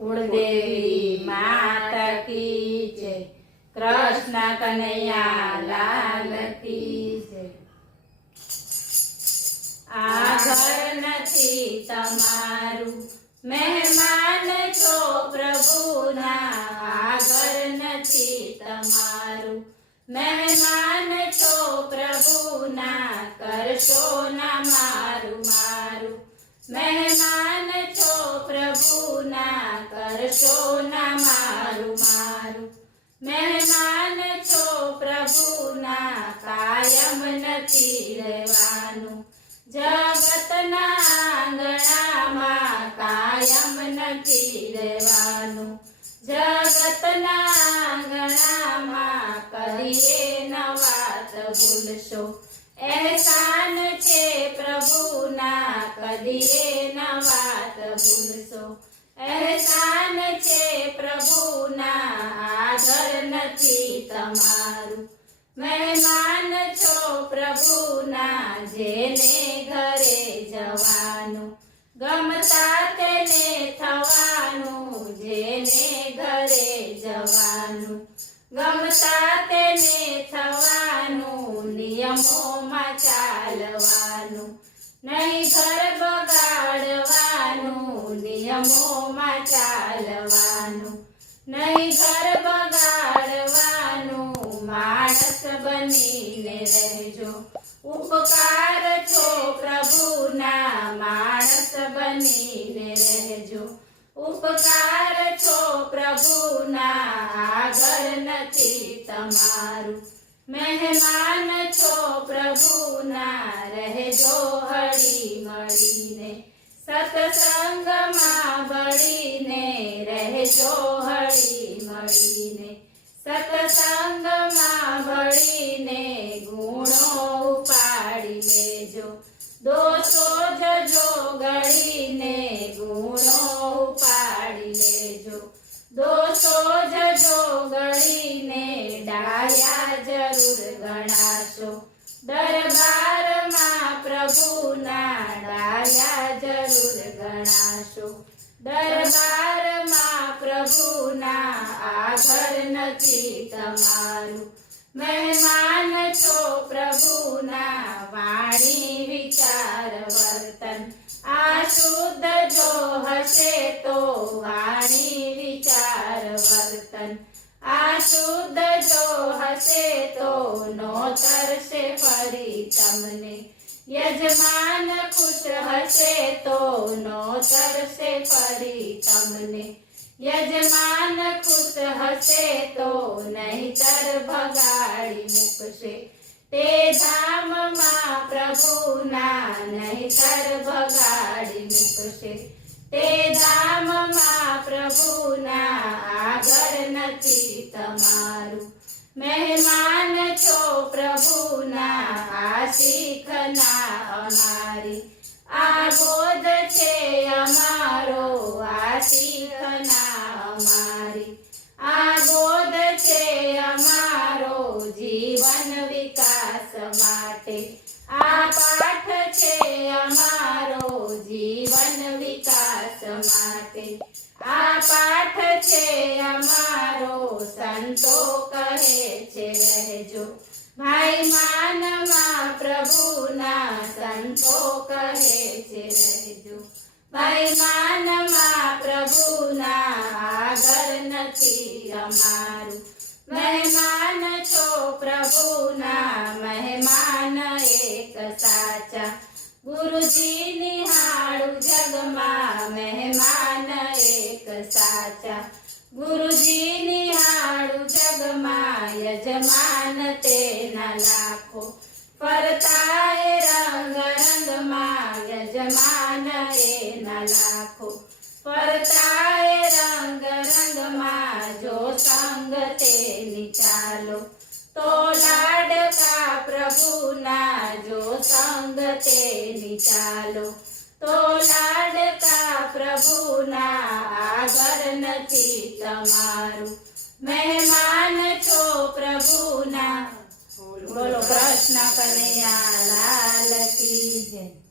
कुलदेवी माता की जय। कृष्ण कन्हैया लाल की जय। आ घर नथी तमारू मेहमान छो प्रभुना। आ घर नथी तमारू मेहमान छो प्रभुना। करशो ना मारू मारू मेहमान छो प्रभुना। करशो ना मारू मारू मेहमान छो प्रभुना। कायम नथी रहेवानुं जगतना आंगणामां। कायम नथी रहेवानुं जगतना आंगणामां। कदीए न वात भूलशो एहसान छे प्रभुना। कदीए न वात भूलशो एहसान छे प्रभुना। आ घर नथी तमारू मेहमान छो प्रभुना। जेने घरे जवानुं गमता तेने थवानुं। जेने घरे जवानुं गमता तेने थवानुं। नियमोमां चालवानुं नहीं घर बगाड़वानुं। नियमोमां चालवानुं नहीं घर बगाड़वानुं। माणस बनीने रहेजो उपकार छो प्रभुना। माणस बनीने रहेजो उपकार छो प्रभुना। आ घर नथी तमारू मेहमान छो प्रभुना। रहेजो हળી મળીને सत्संगमां बळीने। रहेजो हળી મળીને सत्संगमां बळीने। गुणो उपाड़ी लेजो दोषो जजो गळीने। गुणो उपाड़ी लेजो दोषो जजो गळीने। डाया जरूर गणाशो दरबारमां प्रभुना। डाया जरूर गणाशो दरबारमां प्रभुना। आ घर नथी तमारू मेहमान छो प्रभुना। वाणी विचार वर्तन आ शुद्ध जो हशे तो। वाणी विचार वर्तन आ शुद्ध जो हशे तो। नो तरसे फरी तमने यजमान खुश हशे तो। नो तरसे फरी तमने यजमान खुश हशे तो। नहीतर भगाड़ी मुकशे ते धाममां प्रभुना। नहीतर भगाड़ी मुकशे ते धाममां प्रभुना। आ घर नथी तमारू मेहमान छो प्रभुना। आ શીખના અમારી आ बोध छे अमारो। आ શીખના અમારી आ बोध छे अमारो। जीवन विकास माटे आ पाठ छे अमारो। जीवन विकास माटे आ पाठ छे अमारो। संतो कहे छे रहेजो भाई मानमा प्रभुना। संतो कहे छे रहेजो भाई मानमा प्रभुना। आ घर नथी अमारू मेहमान छो प्रभुना। मेहमान एक साचा गुरुजी निहाळू जगमां। मेहमान एक साचा गुरुजी निहाळू जगमां। यजमान तेना लाखो फरताए रंग रंगमां। यजमान एना लाखो फरताए रंग रंगमां। जो संग तेनी चालो तो लाडका प्रभुना। जो संग तेनी चालो तो लाडका प्रभुना। आ घर नथी तमारू मेहमान छो प्रभुना। बोलो कृष्ण कन्हैया लाल की जय।